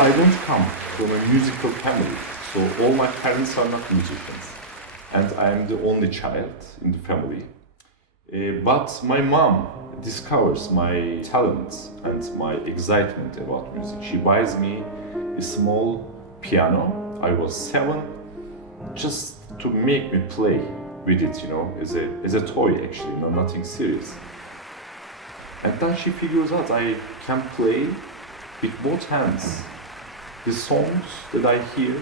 I don't come from a musical family, so all my parents are not musicians, and I am the only child in the family. But my mom discovers my talents and my excitement about music. She buys me a small piano. I was 7, just to make me play with it, as a toy actually, nothing serious. And then she figures out I can play with both hands. The songs that I hear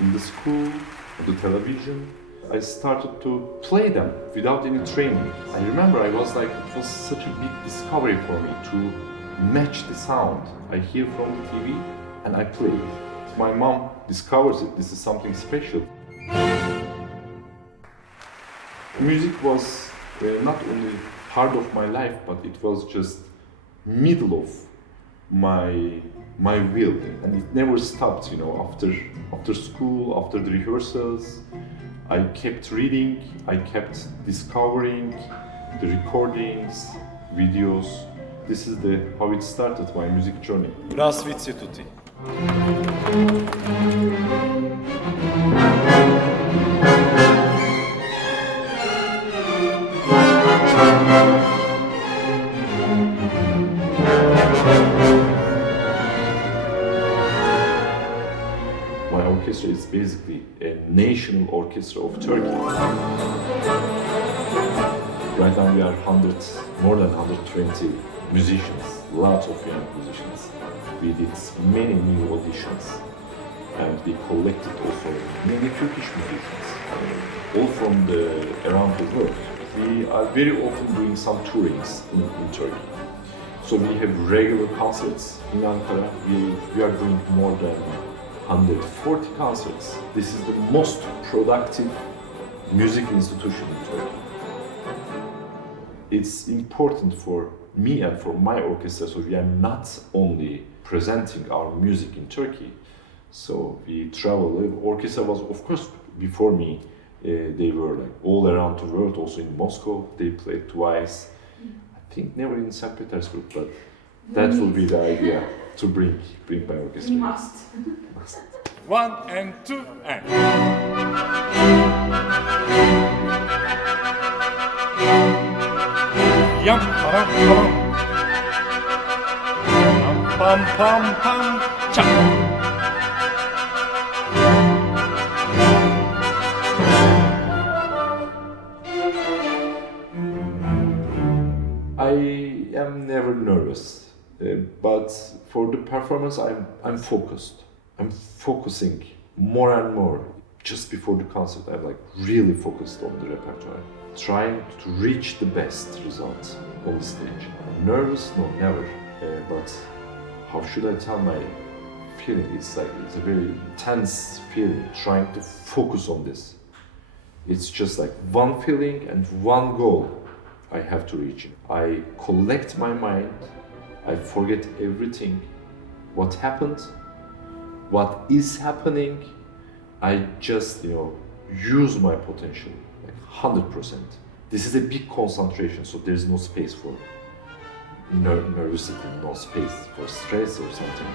in the school, on the television, I started to play them without any training. I remember it was such a big discovery for me to match the sound I hear from the TV and I play it. My mom discovers it, this is something special. Music was not only part of my life, but it was just middle of my will, and it never stopped. After school, after the rehearsals, I kept reading, I kept discovering the recordings, videos. This is how it started, my music journey. Здравствуйте, tutti. My orchestra is basically a national orchestra of Turkey. Right now we are more than 120 musicians, lots of young musicians. We did many new auditions and we collected also many Turkish musicians, all from around the world. We are very often doing some tourings in Turkey. So we have regular concerts in Ankara. We are doing more than 140 concerts. This is the most productive music institution in Turkey. It's important for me and for my orchestra, so we are not only presenting our music in Turkey, so we travel. The orchestra was, of course, before me, they were all around the world, also in Moscow, they played twice. I think never in St Petersburg, but that will be the idea, to bring my orchestra. You must. 1 and 2 and. Yum, pam, pam. Yum, pam, pam, pam, cha. I am never nervous, but for the performance I'm focused. I'm focusing more and more. Just before the concert, I'm really focused on the repertoire, trying to reach the best results on the stage. Nervous? No, never. But how should I tell my feeling? It's a very intense feeling, trying to focus on this. It's just one feeling and one goal I have to reach. I collect my mind, I forget everything, what happened, what is happening. I just, use my potential, 100%. This is a big concentration, so there's no space for nervousity, no space for stress or something.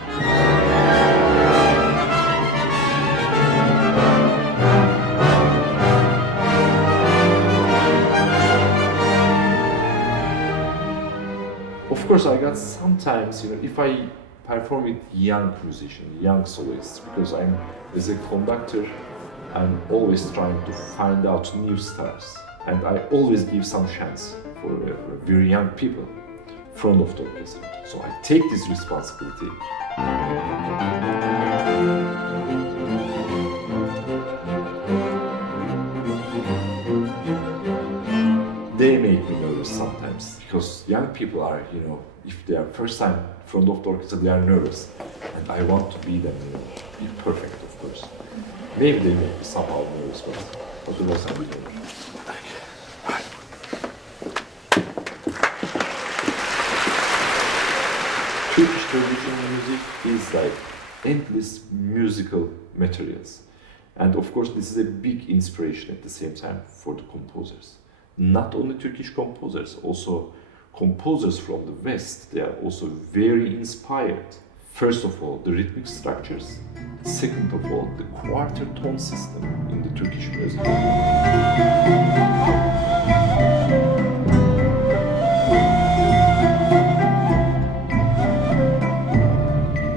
Of course, I got sometimes, if I perform with young musicians, young soloists, because as a conductor, I'm always trying to find out new stars. And I always give some chance for very young people in front of the orchestra. So I take this responsibility. They make me nervous sometimes, because young people are, if they are first time in front of the orchestra, they are nervous. And I want to be them, be perfect, of course. Maybe they make me somehow nervous, but otherwise I'm nervous. Turkish traditional music is endless musical materials. And of course, this is a big inspiration at the same time for the composers. Not only Turkish composers, also composers from the West, they are also very inspired. First of all, the rhythmic structures. Second of all, the quarter tone system in the Turkish music.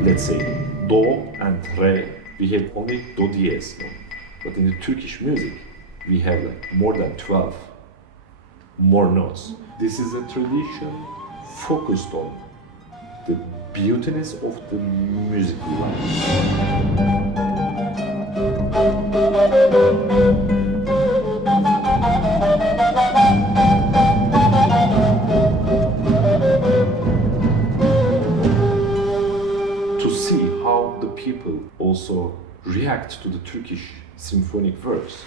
Let's say Do and Re, we have only Do diez, no? But in the Turkish music, we have like more than 12 more notes. This is a tradition focused on the beautiness of the musical life. To see how the people also react to the Turkish symphonic works.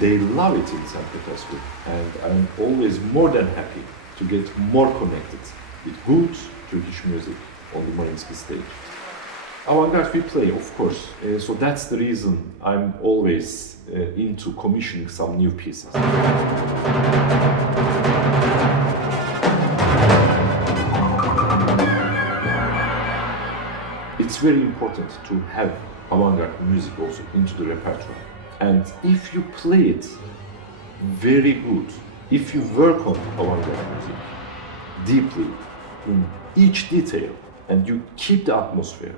They love it in St Petersburg, and I'm always more than happy to get more connected with good Turkish music on the Mariinsky stage. Avant-garde we play, of course, so that's the reason I'm always into commissioning some new pieces. It's very important to have avant-garde music also into the repertoire. And if you play it very good, if you work on avant-garde music deeply in each detail and you keep the atmosphere,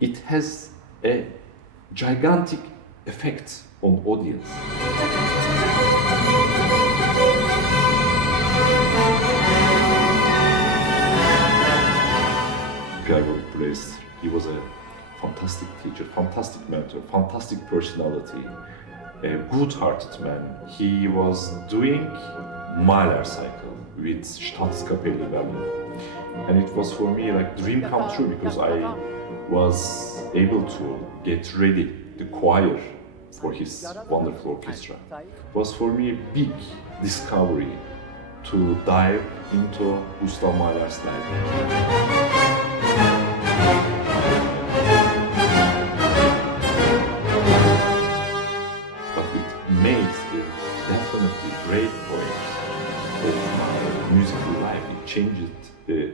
it has a gigantic effect on audience. Pierre Boulez, he was a fantastic teacher, fantastic mentor, fantastic personality, a good-hearted man. He was doing Mahler cycle with Staatskapelle Berlin. And it was for me like dream come true because I was able to get ready the choir for his wonderful orchestra. It was for me a big discovery to dive into Gustav Mahler's life. Definitely great point of my musical life. It changed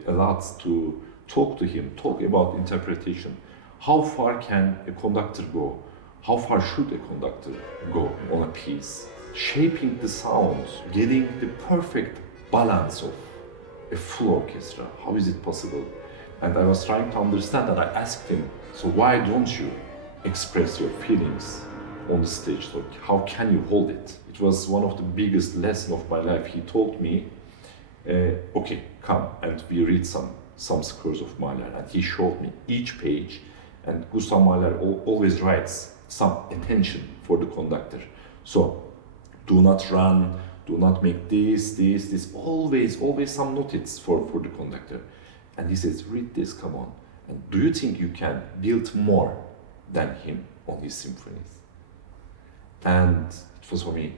a lot to talk to him, talk about interpretation. How far can a conductor go? How far should a conductor go on a piece? Shaping the sound, getting the perfect balance of a full orchestra. How is it possible? And I was trying to understand, and I asked him, so why don't you express your feelings on the stage? So how can you hold it? It was one of the biggest lessons of my life. He told me, okay, come and we read some scores of Mahler. And he showed me each page, and Gustav Mahler always writes some attention for the conductor. So do not run, do not make this, always some notice for the conductor. And he says, read this, come on. And do you think you can build more than him on his symphonies? And it was for me,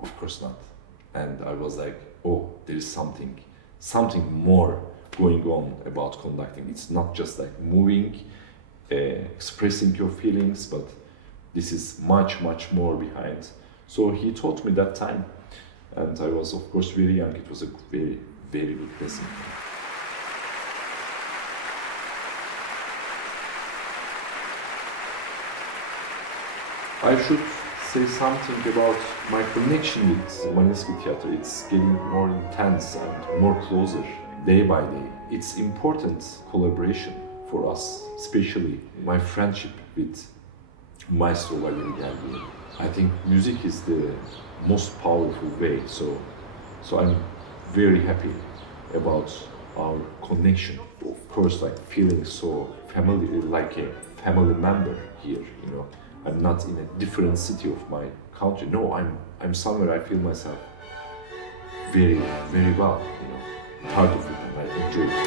of course not. And I was like, oh, there is something more going on about conducting. It's not just like moving, expressing your feelings, but this is much more behind. So he taught me that time, and I was of course very young. It was a very good lesson. I should say something about my connection with Mariinsky Theatre. It's getting more intense and more closer day by day. It's important collaboration for us, especially my friendship with Maestro Valery. I think music is the most powerful way, so I'm very happy about our connection. Of course, like feeling so familiar, like a family member here, you know. I'm not in a different city of my country. No, I'm somewhere I feel myself very well, you know, part of it, and I enjoy it.